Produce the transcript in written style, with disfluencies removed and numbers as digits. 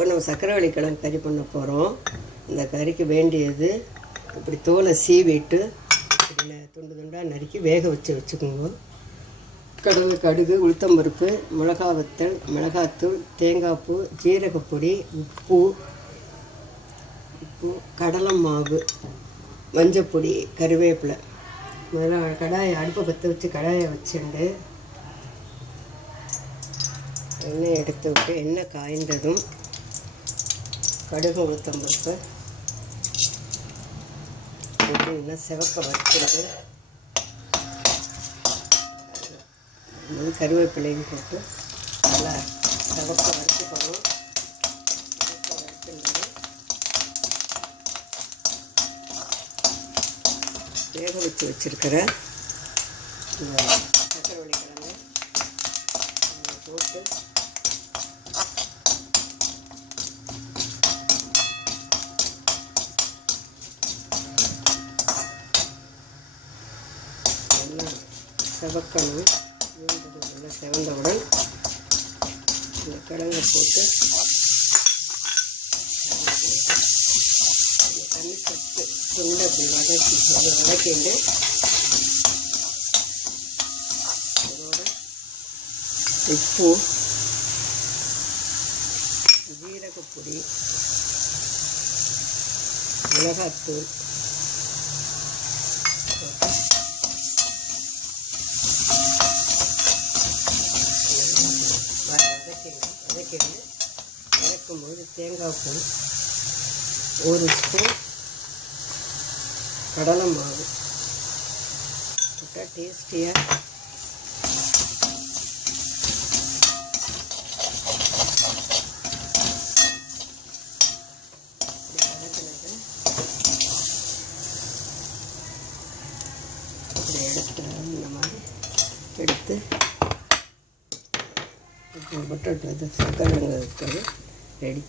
இப்போ நம்ம சக்கரவள்ளி கிழங்கு கறி பண்ண போகிறோம். இந்த கறிக்கு வேண்டியது இப்படி தோலை சீவிட்டு இப்படி துண்டு துண்டாக நறுக்கி வேக வச்சுக்கோங்க. கடுகு, உளுத்தம்பருப்பு, மிளகா வத்தல், மிளகாத்தூள், தேங்காய்ப்பூ, ஜீரகப்பொடி, உப்பு, கடலை மாவு, மஞ்சப்பொடி, கருவேப்பிலை. முதல்ல அடுப்பை பற்ற வச்சு கடாயை வச்சுண்டு எண்ணெய் எடுத்து விட்டு எண்ணெய் காய்ந்ததும் கடுகு, உளுத்தம்பருப்பு போட்டு இன்னும் சிவக்க வச்சுட்டு கருவேப்பிலையும் போட்டு நல்லா சிவக்க வறுத்துக்கணும். வேக வச்சு வச்சுருக்கிற இந்த சக்கரவள்ளி கிழங்கு போட்டு நல்லா செவக்கணும். நல்லா செவந்தவுடன் இந்த கிழங்கை போட்டு தண்ணி சத்து துண்டை அப்படி வதக்கிண்டு அதோட உப்பு, ஜீரகப்பொடி, மிளகாத்தூள் வதக்கிண்டு வதக்கும்போது தேங்காய் பூ, 1 ஸ்பூன் கடலை மாவு போட்டால் டேஸ்டியாக இப்படி எடுத்து இந்த மாதிரி எடுத்து பொட்டேட்டோ சக்கரை ரெடி.